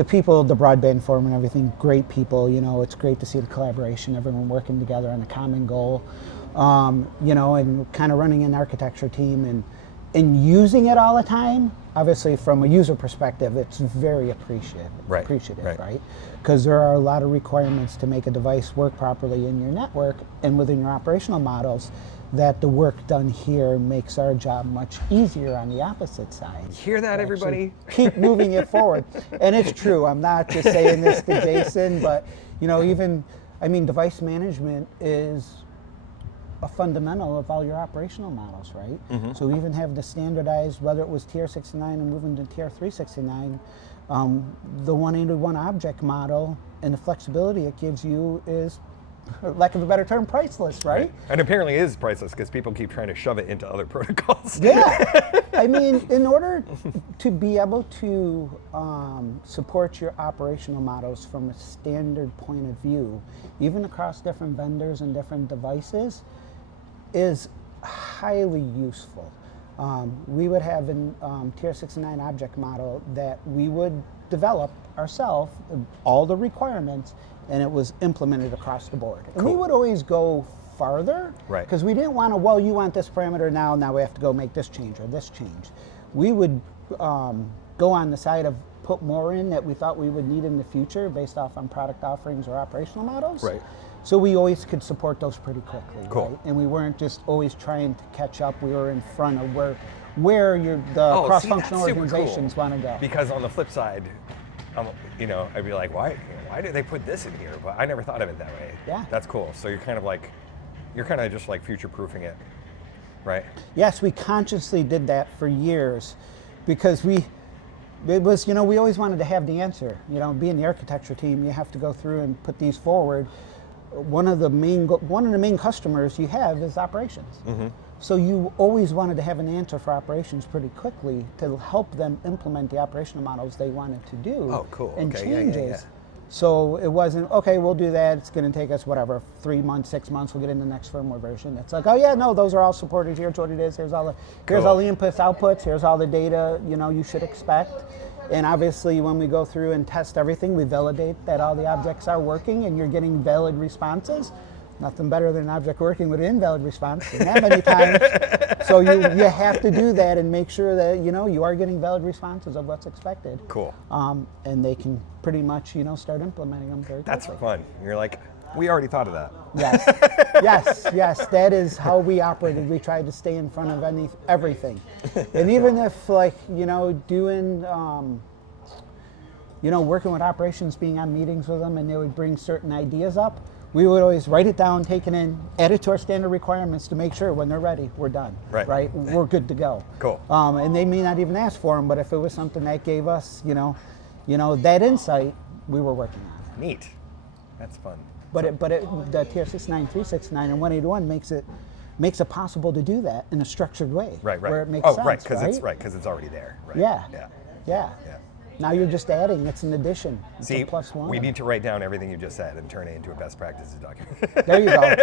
the people, the Broadband Forum and everything, great people. You know, it's great to see the collaboration, everyone working together on a common goal. You know, and kind of running an architecture team and using it all the time. Obviously, from a user perspective, it's very appreciative, right? Because there are a lot of requirements to make a device work properly in your network and within your operational models, that the work done here makes our job much easier on the opposite side. Hear that, everybody? Keep moving it forward. And it's true, I'm not just saying this to Jason, but you know, even, I mean, device management is a fundamental of all your operational models, right? Mm-hmm. So we even have the standardized, whether it was TR-069 and moving to TR-369, the 181 object model and the flexibility it gives you is, for lack of a better term, priceless, right? And apparently is priceless because people keep trying to shove it into other protocols. Yeah, I mean, in order to be able to support your operational models from a standard point of view, even across different vendors and different devices, is highly useful. We would have an TR-069 object model that we would develop ourselves, all the requirements, and it was implemented across the board. And we would always go farther, because we didn't want to, well, you want this parameter now we have to go make this change or this change. We would go on the side of put more in that we thought we would need in the future based off on product offerings or operational models. Right. So we always could support those pretty quickly, right? And we weren't just always trying to catch up. We were in front of where the cross-functional organizations want to go. Because on the flip side, you know, I'd be like, why did they put this in here? But I never thought of it that way. Yeah. That's cool. So you're kind of just like future-proofing it, right? Yes, we consciously did that for years because it was, you know, we always wanted to have the answer. You know, being the architecture team, you have to go through and put these forward. One of the main customers you have is operations. Mm-hmm. So you always wanted to have an answer for operations pretty quickly to help them implement the operational models they wanted to do. Oh, cool. And changes. So it wasn't, okay, we'll do that. It's going to take us, whatever, 3 months, 6 months. We'll get in the next firmware version. It's like, oh yeah, no, those are all supported. Here's what it is. Here's all the inputs, outputs. Here's all the data, you know, you should expect. And obviously, when we go through and test everything, we validate that all the objects are working and you're getting valid responses. Nothing better than an object working with an invalid response. Seen that many times. So you have to do that and make sure that, you know, you are getting valid responses of what's expected. Cool. And they can pretty much, you know, start implementing them very quickly. That's fun. You're like, we already thought of that. Yes. That is how we operated. We tried to stay in front of everything. And even if, like, you know, doing, you know, working with operations, being on meetings with them, and they would bring certain ideas up, we would always write it down, take it in, add it to our standard requirements to make sure when they're ready, we're done. Right? We're good to go. Cool. And they may not even ask for them, but if it was something that gave us, you know, that insight, we were working on it. Neat. That's fun. But the TR-069, 369, and 181 makes it possible to do that in a structured way. Right. Where it makes sense, because it's already there. Right. Yeah. Now you're just adding, it's an addition. It's See, a plus one. We need to write down everything you just said and turn it into a best practices document. There you go.